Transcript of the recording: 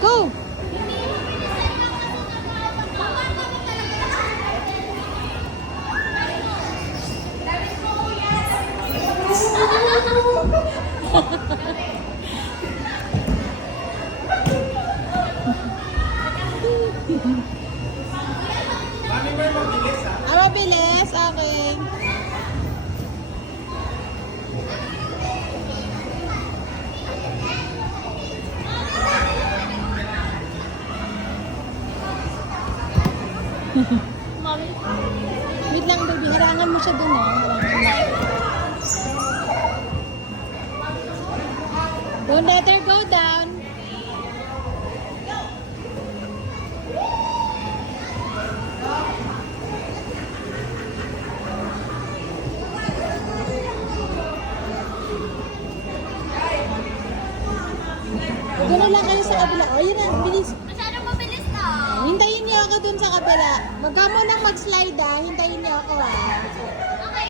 Go! Mami mo yung mabilis ha? Mabilis. Okay. Wait lang, baby. Harangan mo siya dun, ha? Harangan mo. Don't let her go down. Gano'n lang kayo sa kabila. O, yun na. Bilis. Masyadong mabilis na. Hintayin niyo ako dun sa kabila. Huwag ka munang mag-slide, ha. Hintayin niyo ako, ha.